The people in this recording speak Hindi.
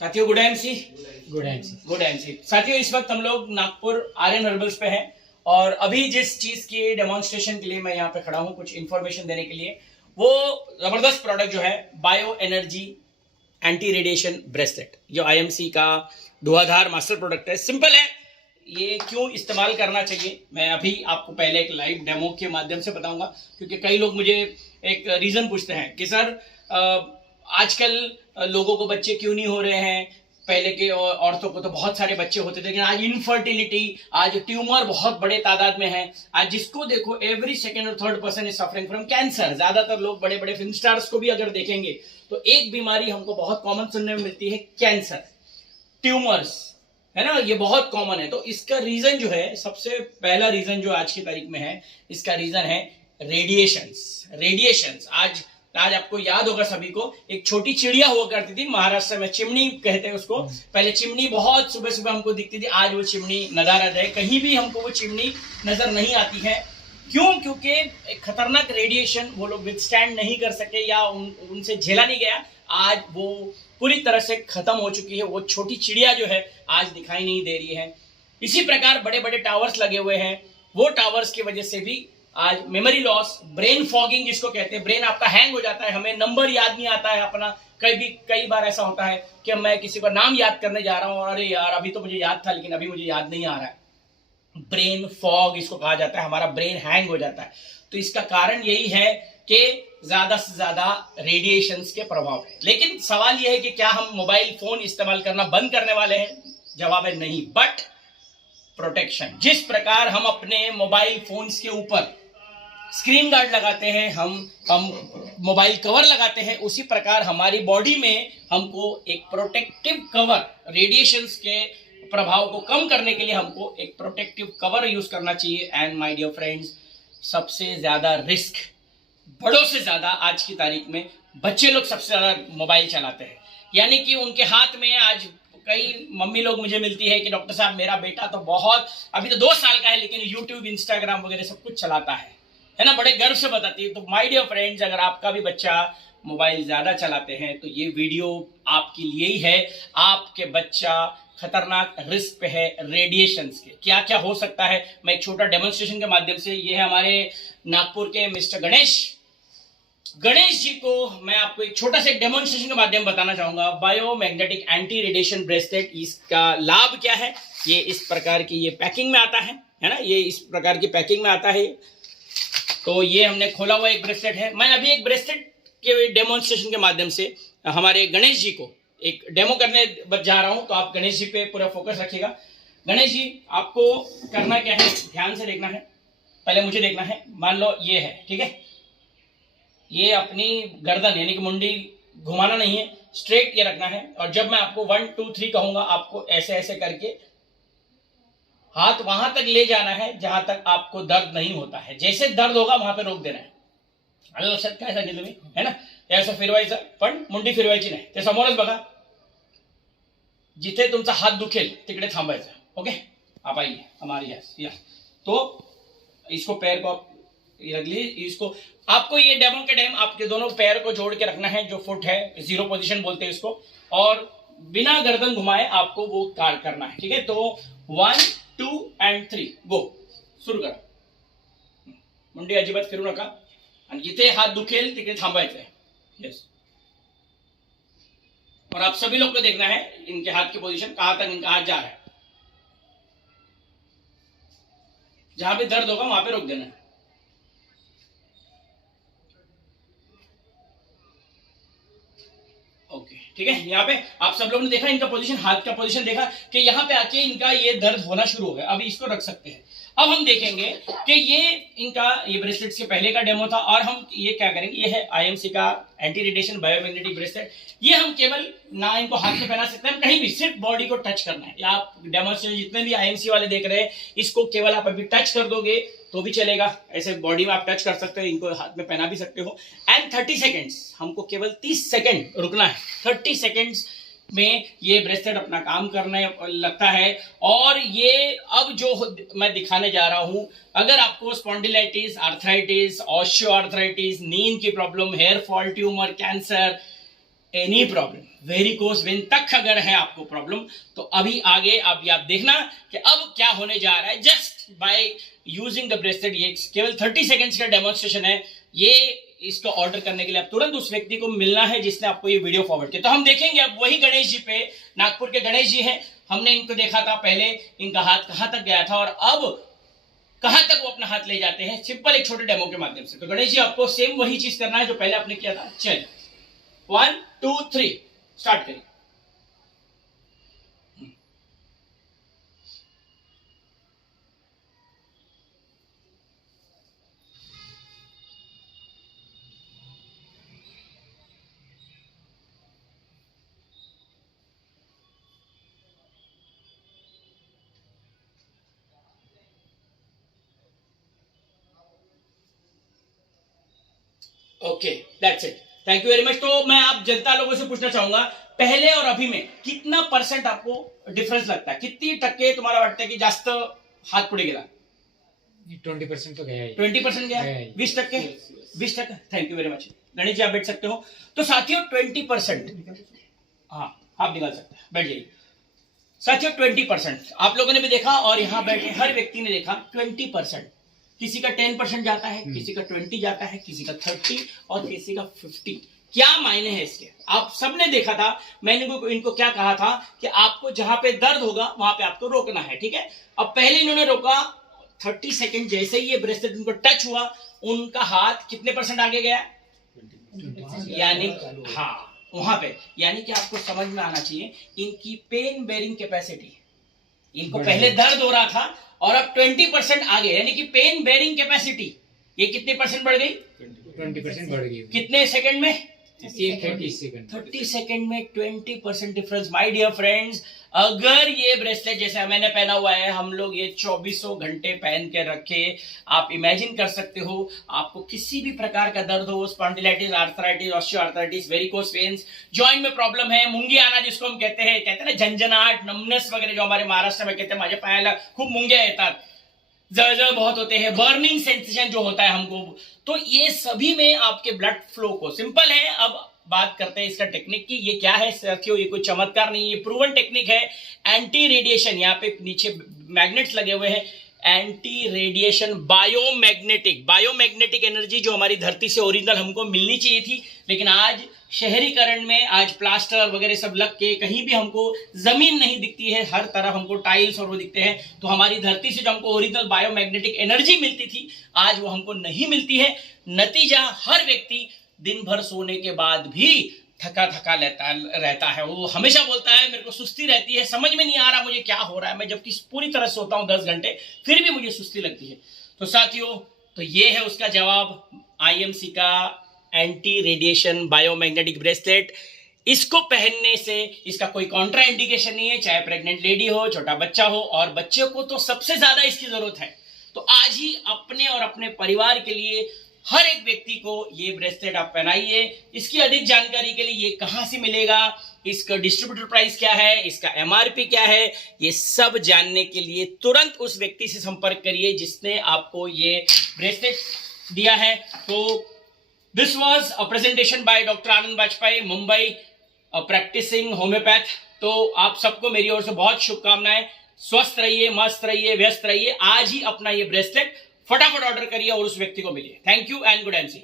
साथियों गुड एमसी। Good MC. साथियों इस वक्त हम लोग नागपुर आर्यन हर्बल्स पे हैं और अभी जिस चीज की डेमोन्स्ट्रेशन के लिए मैं यहाँ पे खड़ा हूँ कुछ इन्फॉर्मेशन देने के लिए, वो जबरदस्त प्रोडक्ट जो है bio energy anti radiation bracelet, जो आईएमसी का धुआंधार मास्टर प्रोडक्ट है। सिंपल है, ये क्यों इस्तेमाल करना चाहिए मैं अभी आपको पहले एक लाइव डेमो के माध्यम से बताऊंगा, क्योंकि कई लोग मुझे एक रीजन पूछते हैं कि सर आजकल लोगों को बच्चे क्यों नहीं हो रहे हैं। पहले के औरतों को तो बहुत सारे बच्चे होते थे, लेकिन आज इनफर्टिलिटी, आज ट्यूमर बहुत बड़े तादाद में है। आज जिसको देखो एवरी सेकेंड और third person is suffering from cancer. ज्यादातर लोग बड़े बड़े फिल्म स्टार्स को भी अगर देखेंगे तो एक बीमारी हमको बहुत कॉमन सुनने में मिलती है, कैंसर, ट्यूमर्स, है ना, ये बहुत कॉमन है। तो इसका रीजन जो है, सबसे पहला रीजन जो आज की तारीख में है, इसका रीजन है रेडिएशंस। आज आपको याद होगा सभी को, एक छोटी चिड़िया हुआ करती थी महाराष्ट्र में, चिमनी कहते हैं उसको। पहले चिमनी बहुत सुबह सुबह हमको दिखती थी, आज वो चिमनी नजर आ जाए, कहीं भी हमको वो चिमनी नजर नहीं आती है। क्यों? क्योंकि एक खतरनाक रेडिएशन वो लोग विथस्टैंड नहीं कर सके या उनसे झेला नहीं गया। आज वो पूरी तरह से खत्म हो चुकी है। वो छोटी चिड़िया जो है आज दिखाई नहीं दे रही है। इसी प्रकार बड़े बड़े टावर्स लगे हुए हैं, वो टावर्स की वजह से भी आज मेमोरी लॉस, ब्रेन फॉगिंग जिसको कहते हैं, ब्रेन आपका हैंग हो जाता है, हमें नंबर याद नहीं आता है अपना। कई बार ऐसा होता है कि मैं किसी का नाम याद करने जा रहा हूं और अरे यार अभी तो मुझे याद था लेकिन अभी मुझे याद नहीं आ रहा है। ब्रेन फॉग इसको कहा जाता है, हमारा ब्रेन हैंग हो जाता है। तो इसका कारण यही है कि ज्यादा से ज्यादा रेडिएशंस के प्रभाव है। लेकिन सवाल यह है कि क्या हम मोबाइल फोन इस्तेमाल करना बंद करने वाले हैं? जवाब है नहीं। बट प्रोटेक्शन, जिस प्रकार हम अपने मोबाइल फोन्स के ऊपर स्क्रीन गार्ड लगाते हैं, हम मोबाइल कवर लगाते हैं, उसी प्रकार हमारी बॉडी में हमको एक प्रोटेक्टिव कवर, रेडिएशंस के प्रभाव को कम करने के लिए हमको एक प्रोटेक्टिव कवर यूज करना चाहिए। एंड माय डियर फ्रेंड्स, सबसे ज्यादा रिस्क, बड़ों से ज्यादा आज की तारीख में बच्चे लोग सबसे ज्यादा मोबाइल चलाते हैं। यानी कि उनके हाथ में आज कई मम्मी लोग मुझे मिलती है कि डॉक्टर साहब मेरा बेटा तो बहुत, अभी तो 2 साल का है, लेकिन यूट्यूब, इंस्टाग्राम वगैरह सब कुछ चलाता है ना, बड़े गर्व से बताती है। तो माय डियर फ्रेंड्स, अगर आपका भी बच्चा मोबाइल ज्यादा चलाते हैं तो ये वीडियो आपके लिए ही है। आपके बच्चा खतरनाक रिस्क पे है रेडिएशंस के। क्या क्या हो सकता है, मैं एक छोटा डेमोन्स्ट्रेशन के माध्यम से, ये है हमारे नागपुर के मिस्टर गणेश जी को मैं आपको एक छोटा सा डेमोन्स्ट्रेशन के माध्यम बताना चाहूंगा। बायोमैग्नेटिक एंटी रेडिएशन ब्रेसलेट, इसका लाभ क्या है? ये इस प्रकार की ये पैकिंग में आता है ना, ये इस प्रकार की पैकिंग में आता है। तो ये हमने खोला हुआ एक ब्रेसलेट है। मैं अभी एक ब्रेसलेट के डेमोन्स्ट्रेशन के माध्यम से हमारे गणेश जी को एक डेमो करने जा रहा हूं, तो आप गणेश जी पे पूरा फोकस रखिएगा। गणेश जी, आपको करना क्या है, ध्यान से देखना है, पहले मुझे देखना है। मान लो ये है, ठीक है, ये अपनी गर्दन यानी कि मुंडी घुमाना नहीं है, स्ट्रेट ये रखना है। और जब मैं आपको 1 2 3 कहूंगा, आपको ऐसे ऐसे करके हाथ वहां तक ले जाना है जहां तक आपको दर्द नहीं होता है। जैसे दर्द होगा वहां पे रोक देना है। आलं लक्षात काय सांगितलं मी, है ना? असं फिरवायचं, पण मुंडी फिरवायची नाही, ते समोरच बघा। जिथे तुमचा हात दुखेल तिकडे थांबायचं। ओके, आप आइए हमारे यस। तो इसको पैर को आप रख ली, इसको आपको ये डेमो के टाइम आपके दोनों पैर को जोड़ के रखना है, जो फुट है, 0 पोजीशन बोलते हैं इसको, और बिना गर्दन घुमाए आपको वो कार्य करना है, ठीक है? तो 1 2 and 3 गो, सुरू करा। मुंडी अजिबात फिरू नका आणि जिथे हात दुखेल तिकडे थांबायचं है। यस, और आप सभी लोग को देखना है इनके हाथ की पोजीशन, कहां तक इनका हाथ जा रहा है। जहां भी दर्द होगा वहां पे रोक देना है। ओके, ठीक है। यहाँ पे आप सब लोगों ने देखा इनका पोजीशन, हाथ का पोजीशन देखा कि यहाँ पे आके इनका ये दर्द होना शुरू हो गया। अभी इसको रख सकते हैं। अब हम देखेंगे कि ये ब्रेसलेट्स के पहले का डेमो था, और हम ये क्या करेंगे, ये है आईएमसी का एंटी रेडिएशन बायोमैग्नेटिक ब्रेसलेट। ये हम केवल ना इनको हाथ में पहना सकते हैं, कहीं भी सिर्फ बॉडी को टच करना है। या आप डेमोन्स्ट्रेशन जितने भी आईएमसी वाले देख रहे हैं, इसको केवल आप अभी टच कर दोगे तो भी चलेगा। ऐसे बॉडी में आप टच कर सकते हो, इनको हाथ में पहना भी सकते हो। एंड 30 सेकेंड्स, हमको केवल 30 सेकेंड रुकना है। 30 सेकेंड्स में ये ब्रेसलेट अपना काम करने लगता है। और ये अब जो मैं दिखाने जा रहा हूं, अगर आपको स्पॉन्डिलाइटिस, आर्थराइटिस, ऑस्टियोआर्थराइटिस, नींद की problem, hair fall, tumour, cancer, any problem, varicose vein तक अगर है आपको प्रॉब्लम, तो अभी आगे अभी आप देखना कि अब क्या होने जा रहा है। Just by using the bracelet, ये केवल 30 सेकेंड्स का डेमोन्स्ट्रेशन है। ये इसको ऑर्डर करने के लिए आप तुरंत उस व्यक्ति को मिलना है जिसने आपको ये वीडियो फॉरवर्ड किया। तो हम देखेंगे अब वही गणेश जी पे, नागपुर के गणेश जी हैं, हमने इनको देखा था पहले, इनका हाथ कहां तक गया था और अब कहां तक वो अपना हाथ ले जाते हैं, सिंपल एक छोटे डेमो के माध्यम से। तो गणेश जी आपको सेम वही चीज करना है जो पहले आपने किया था। चलिए 1 2 3 स्टार्ट करिए। Okay, that's it, thank you very much. तो मैं आप जनता लोगों से पूछना चाहूंगा, पहले और अभी में कितना परसेंट आपको डिफरेंस लगता है? कितनी टक्के तुम्हाला वाटतं की जास्त हात पुढे गेला? 20% तो गया ही। 20% गया? 20%? 20%, thank you very much. Ganesh ji आप बैठ सकते हो। तो साथियों 20%, हाँ आप निकाल सकते हैं, बैठ जाइए। साथियों 20% आप लोगों ने भी देखा और यहाँ बैठे हर व्यक्ति ने देखा 20%। किसी का 10% जाता है, किसी का 20 जाता है, किसी का 30 और किसी का 50। क्या मायने हैं इसके? आप सबने देखा था, मैंने इनको क्या कहा था कि आपको जहां पे दर्द होगा वहां पे आपको रोकना है, ठीक है। अब पहले इन्होंने रोका, 30 सेकंड जैसे ही ये ब्रेसलेट उनको टच हुआ, उनका हाथ कितने % आगे गया? यानी हाँ वहां पे, यानी कि आपको समझ में आना चाहिए इनकी पेन बेरिंग कैपेसिटी। इनको पहले दर्द हो रहा था और अब 20% आगे, यानी कि पेन बेरिंग कैपेसिटी ये कितने % बढ़ गई? 20% बढ़ गई। कितने सेकंड में? 30 सेकंड। 30 सेकंड में 20% डिफरेंस। माय डियर फ्रेंड्स, अगर ये ब्रेसलेट जैसे मैंने पहना हुआ है, हम लोग ये 2400 घंटे पहन के रखे, आप इमेजिन कर सकते हो आपको किसी भी प्रकार का दर्द हो, spondylitis, arthritis, osteoarthritis, varicose veins, joint में प्रॉब्लम है, मुंगी आना जिसको हम कहते हैं ना, झंझनाट, नमनेस वगैरह जो हमारे महाराष्ट्र में कहते हैं, माझ्या पायाला खूप मुंग्या येतात, जळजळ बहुत होते हैं, बर्निंग सेंसेशन जो होता है हमको, तो ये सभी में आपके ब्लड फ्लो को, सिंपल है। अब बात करते हैं इसका टेक्निक की। ये क्या है साथियों? ये कोई चमत्कार नहीं, ये प्रूवन टेक्निक है। एंटी रेडिएशन, यहाँ पे नीचे मैग्नेट्स लगे हुए हैं, एंटी रेडिएशन बायोमैग्नेटिक एनर्जी जो हमारी धरती से ओरिजिनल हमको मिलनी चाहिए थी, लेकिन आज शहरीकरण में, आज प्लास्टर वगैरह सब लग के कहीं भी हमको जमीन नहीं दिखती है, हर तरफ हमको टाइल्स और वो दिखते हैं। तो हमारी धरती से जो हमको ओरिजिनल बायोमैग्नेटिक एनर्जी मिलती थी, आज वो हमको नहीं मिलती है। नतीजा, हर व्यक्ति दिन भर सोने के बाद भी थका रहता है। वो हमेशा बोलता है मेरे को सुस्ती रहती है, समझ में नहीं आ रहा मुझे क्या हो रहा है, मैं जबकि पूरी तरह सोता हूं 10 घंटे फिर भी मुझे सुस्ती लगती है। तो साथियों, तो ये है उसका जवाब, आईएमसी का एंटी रेडिएशन बायोमैग्नेटिक ब्रेसलेट। इसको पहनने से इसका कोई कॉन्ट्रा इंडिकेशन नहीं है, चाहे प्रेग्नेंट लेडी हो, छोटा बच्चा हो, और बच्चे को तो सबसे ज्यादा इसकी जरूरत है। तो आज ही अपने और अपने परिवार के लिए हर एक व्यक्ति को ये ब्रेसलेट आप पहनाइए। इसकी अधिक जानकारी के लिए ये कहां से मिलेगा, इसका डिस्ट्रीब्यूटर प्राइस क्या है, इसका एमआरपी क्या है, ये सब जानने के लिए तुरंत उस व्यक्ति से संपर्क करिए जिसने आपको ये ब्रेसलेट दिया है। तो this was a presentation by doctor Anand Bajpai, Mumbai, practising homeopath. तो आप सबको मेरी ओर से बहुत शुभकामनाएं। स्वस्थ रहिए, मस्त रहिए, व्यस्त रहिए। आज ही अपना ये ब्रेसलेट फटाफट ऑर्डर करिए और उस व्यक्ति को मिलिए। Thank you and good and C.